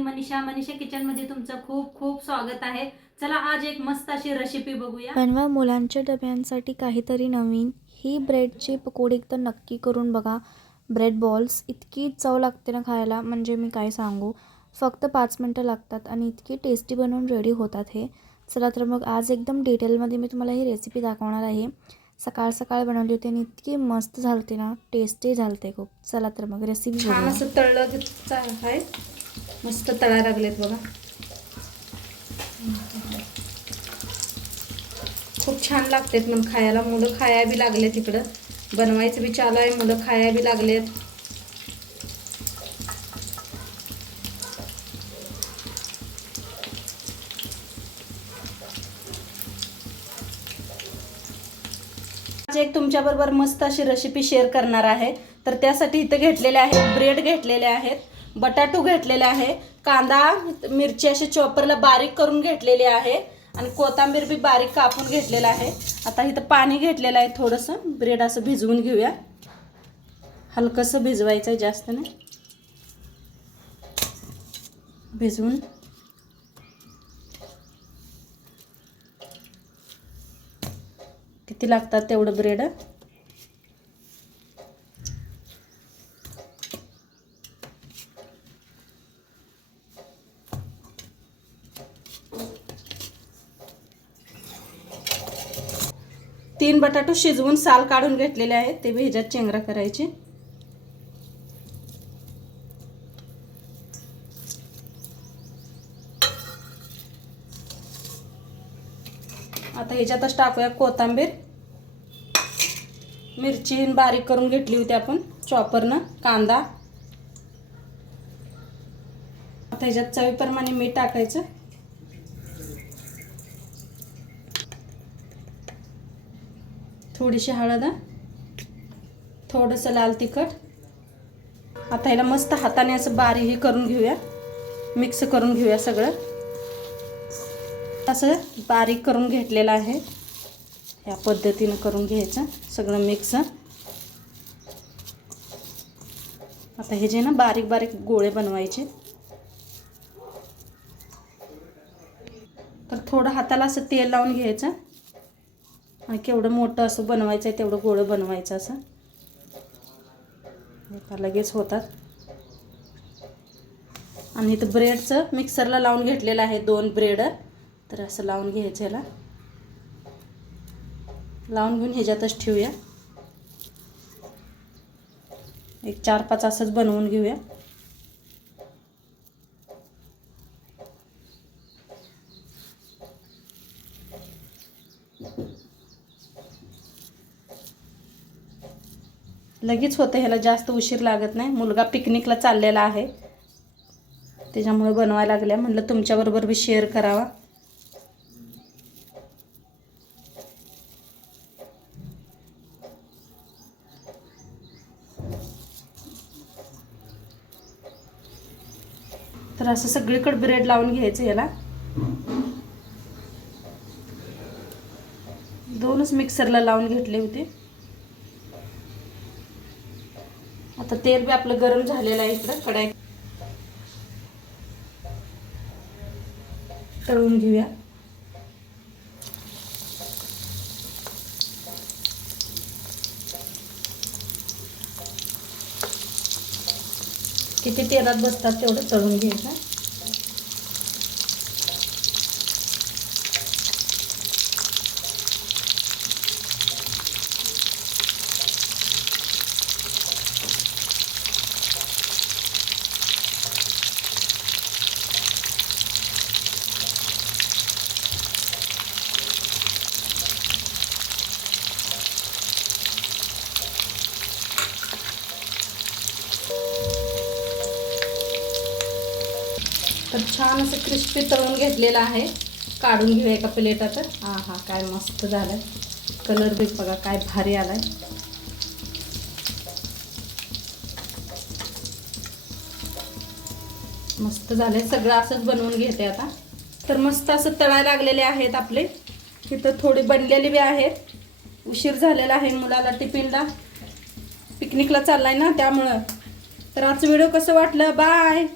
मी Manisha kitchen मध्ये तुमचं खूप खूप स्वागत आहे। चला आज एक मस्त अशी रेसिपी बघूया। बनवा मुलांच्या डब्यांसाठी काहीतरी नवीन। ही ब्रेडची पकोडी तर नक्की करून बघा। ब्रेड बॉल्स इतकी चव लागते ना खायला, म्हणजे मी काय सांगू। फक्त 5 मिनिटं लागतात आणि इतकी टेस्टी बनवून रेडी होतात हे। चला तर मग आज एकदम डिटेलमध्ये मी तुम्हाला ही रेसिपी दाखवणार आहे। सकाळ सकाळ बनवली होती आणि इतकी मस्त झालते ना, टेस्टी झालते खूप। चला तर मग रेसिपी छान असं तळलं आहे, मस्त तळायला लागलेत बघा। खूप छान लागतात मग खायला, मुलं खाया बी लागलेत। इकडं बनवायचं बी चालू आहे, मुलं खाया बी लागलेत। आज एक तुमच्याबरोबर मस्त अशी रेसिपी शेअर करणार आहे। तर त्यासाठी इथे घेतलेले आहेत ब्रेड घेतलेले आहेत, बटाटू घेतलेले आहे, कांदा मिरची अशी चॉपरला बारीक करून घेतलेली आहे आणि कोथिंबीर बी बारीक कापून घेतलेला आहे। आता इथं पाणी घेतलेलं आहे थोडंसं। ब्रेड असं भिजवून घेऊया, हलकंसं भिजवायचं, जास्त नाही, भिजवून। किती लागतात तेवढं ब्रेड। तीन बटाटू शिजवून साल काढून घेतलेले आहेत, ते बी ह्याच्यात चेंगरा करायचे। आता ह्याच्यातच टाकूया कोथिंबीर, मिरची बारीक करून घेतली होती आपण चॉपरनं, कांदा। आता ह्याच्यात चवीप्रमाणे मीठ टाकायचं, थोडीशी हळद, थोडंसं लाल तिखट। आता ह्याला मस्त हाताने असं बारीक करून घेऊया, मिक्स करून घेऊया सगळं। असं बारीक करून घेतलेलं आहे, या पद्धतीने करून घ्यायचं सगळं मिक्स। आता हे जे ना बारीक बारीक गोळे बनवायचे। तर थोडं हाताला असं तेल लावून घ्यायचं आणि केवढं मोठं असं बनवायचं आहे तेवढं गोळं बनवायचं असं, लगेच होतात। आणि इथं ब्रेडचं मिक्सरला लावून घेतलेलं आहे 2 ब्रेड। तर असं लावून घ्यायचं, ह्याला लावून घेऊन ह्याच्यातच ठेवूया। एक 4-5 असंच बनवून घेऊया। लगेच होतं, ह्याला जास्त उशीर लागत नाही। मुलगा पिकनिकला चाललेला आहे, त्याच्यामुळे बनवायला लागल्या, म्हटलं तुमच्याबरोबर बी शेअर करावा। तर असं सगळीकडे ब्रेड लावून घ्यायचं याला। 2च मिक्सरला लावून घेतले होते। आता तेल बी आपलं गरम झालेलं आहे, इकडं कढई तळून घेऊया। किती तेलात बसतात तेवढं तळून घ्यायचं। तर छान असं क्रिस्पी तळून घेतलेलं आहे, काढून घेऊया एका प्लेटात। हा काय मस्त झालंय, कलर बी बघा काय भारी आलाय। मस्त झालंय, सगळं असंच बनवून घेते आता। तर मस्त असं तळायला लागलेले आहेत आपले, इथं थोडी बनलेली बी आहेत। उशीर झालेला आहे, मुलाला टिफिनला पिकनिकला चाललाय ना त्यामुळं। तर आजचं व्हिडिओ कसं वाटलं, बाय।